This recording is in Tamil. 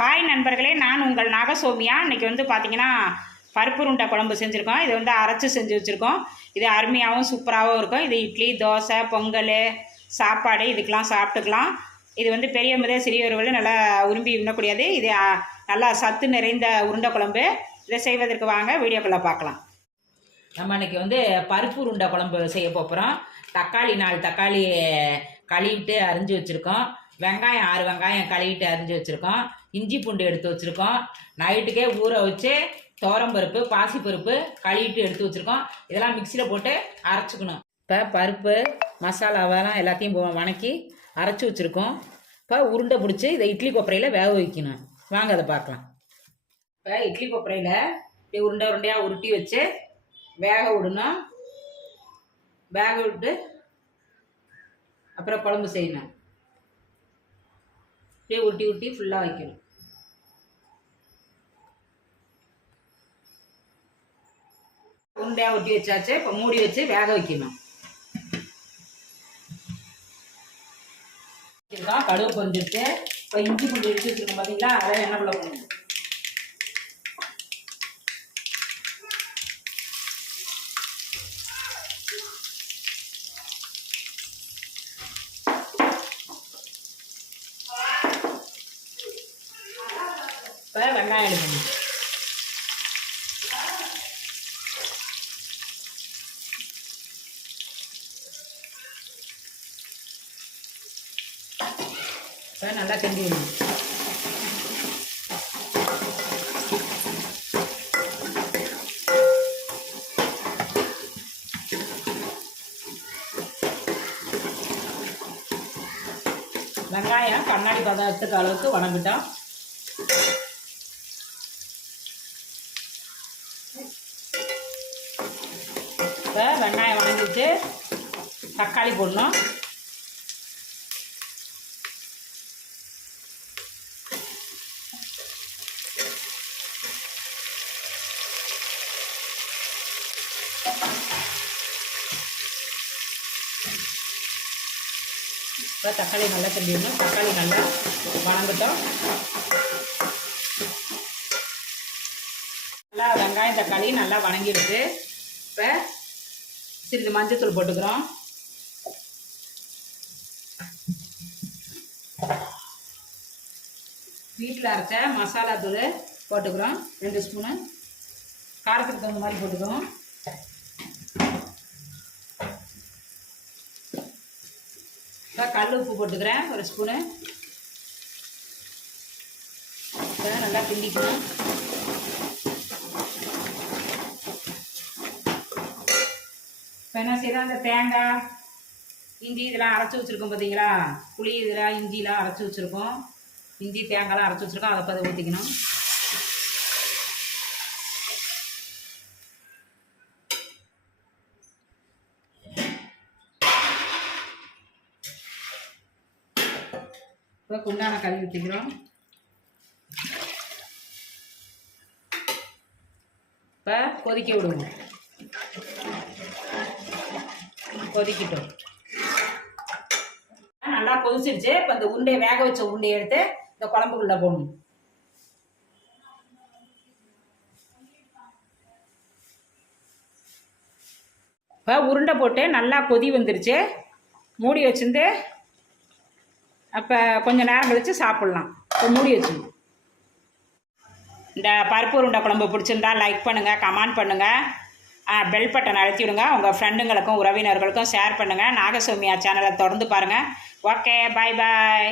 ஹாய் நண்பர்களே, நான் உங்கள் நாகசோமியா. இன்றைக்கி பார்த்தீங்கன்னா பருப்பு உருண்டை குழம்பு செஞ்சுருக்கோம். இது அரைச்சி செஞ்சு வச்சுருக்கோம். இது அருமையாகவும் சூப்பராகவும் இருக்கும். இது இட்லி, தோசை, பொங்கல், சாப்பாடு இதுக்கெலாம் சாப்பிட்டுக்கலாம். இது பெரிய முதல் சிறியவர்கள் நல்லா விரும்பி உண்ணக்கூடியது. இது நல்லா சத்து நிறைந்த உருண்டை குழம்பு. இதை செய்வதற்கு வாங்க வீடியோக்குள்ளே பார்க்கலாம். நம்ம இன்றைக்கி பருப்பு உருண்டை குழம்பு செய்ய போகிறோம். தக்காளி 4 தக்காளி கழுவிட்டு அரிஞ்சு வச்சுருக்கோம். வெங்காயம் 6 வெங்காயம் கழுவிட்டு அரிஞ்சு வச்சுருக்கோம். இஞ்சி பூண்டு எடுத்து வச்சுருக்கோம். நைட்டுக்கே ஊற வச்சு துவரம்பருப்பு, பாசிப்பருப்பு கழுவிட்டு எடுத்து வச்சுருக்கோம். இதெல்லாம் மிக்சியில் போட்டு அரைச்சிக்கணும். இப்போ பருப்பு மசாலாவெல்லாம் எல்லாத்தையும் வணக்கி அரைச்சி வச்சுருக்கோம். இப்போ உருண்டை பிடிச்சி இதை இட்லி கொப்பரையில் வேக வைக்கணும். வாங்க அதை பார்க்கலாம். இப்போ இட்லி கொப்பரையில் இப்படி உருண்டை உருண்டையாக உருட்டி வச்சு வேக விடணும். வேக விட்டு அப்புறம் குழம்பு செய்யணும். அப்படியே உருட்டி உருட்டி ஃபுல்லாக வைக்கணும். உருண்டையாக உருட்டி வச்சாச்சு. இப்போ மூடி வச்சு வேக வைக்கணும். கடுகு பொரிஞ்சிட்டு இப்போ இஞ்சி பூண்டு எடுத்து வச்சுருக்கோம் பார்த்தீங்களா, அதை எண்ணெய்க்குள்ள போடணும். இப்போ வெங்காயம் எடுக்கணும். இப்போ நல்லா கிண்டி விடணும். வெங்காயம் கண்ணாடி பதத்துக்கு அளவுக்கு வணங்கிட்டோம். இப்போ வெங்காயம் வணங்கிட்டு தக்காளி போடணும். இப்போ தக்காளி நல்லா கிண்டிடணும். தக்காளி நல்லா வணங்கட்டும். நல்லா வெங்காயம் தக்காளி நல்லா வணங்கிடுது. இப்போ சிறிது மஞ்சத்தூள் போட்டுக்கிறோம். வீட்டில் அரைச்ச மசாலா தூள் போட்டுக்கிறோம். 2 ஸ்பூனு. காரத்துக்கு தகுந்த மாதிரி போட்டுக்கிறோம். இப்போ கல் உப்பு போட்டுக்கிறேன் 1 ஸ்பூனு. இப்போ நல்லா கிண்டிக்கணும். இப்போ என்ன செய்யலாம், அந்த தேங்காய் இஞ்சி இதெல்லாம் அரைச்சி வச்சுருக்கோம் பார்த்தீங்களா, புளி இதெல்லாம் இஞ்சிலாம் அரைச்சி வச்சுருக்கோம். இஞ்சி தேங்காய்லாம் அரைச்சி வச்சுருக்கோம். அதை பத ஊற்றிக்கணும். இப்போ குண்டான கழுவி ஊற்றிக்கிறோம். இப்போ கொதிக்க விடுவோம். கொதிக்கிட்டோம். நல்லா கொதிச்சிருச்சு. இப்போ இந்த உருண்டையை வேக வச்ச உருண்டையை எடுத்து இந்த குழம்புக்குள்ளே போடணும். இப்போ உருண்டை போட்டு நல்லா கொதி வந்துருச்சு. மூடி வச்சுருந்து அப்போ கொஞ்சம் நேரம் கழித்து சாப்பிட்லாம். இப்போ மூடி வச்சுக்கணும். இந்த பருப்பு உருண்டை குழம்பு பிடிச்சிருந்தா லைக் பண்ணுங்கள், கமெண்ட் பண்ணுங்கள், பெல் பட்டன் அழுத்தி விடுங்க. உங்கள் ஃப்ரெண்டுங்களுக்கும் உறவினர்களுக்கும் ஷேர் பண்ணுங்கள். நாகசோமியா சேனலை தொடர்ந்து பாருங்கள். ஓகே, பாய் பாய்.